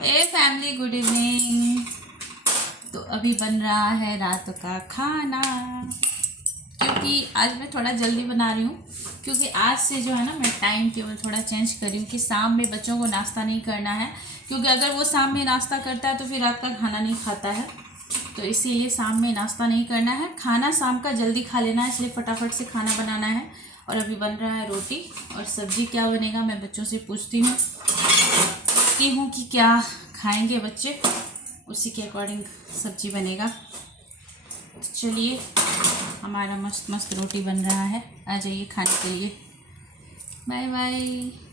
A family, good evening. तो अभी बन रहा है रात का खाना, क्योंकि आज मैं थोड़ा जल्दी बना रही हूँ, क्योंकि आज से जो है ना मैं टाइम टेबल थोड़ा चेंज कर रही हूँ कि शाम में बच्चों को नाश्ता नहीं करना है, क्योंकि अगर वो शाम में नाश्ता करता है तो फिर रात का खाना नहीं खाता है। तो इसीलिए शाम में नाश्ता नहीं करना है, खाना शाम का जल्दी खा लेना है, इसलिए फटाफट से खाना बनाना है। और अभी बन रहा है रोटी और सब्जी। क्या बनेगा मैं बच्चों से पूछती हूँ कि क्या खाएंगे बच्चे, उसी के अकॉर्डिंग सब्जी बनेगा। तो चलिए, हमारा मस्त मस्त रोटी बन रहा है, आ जाइए खाने के लिए। Bye bye.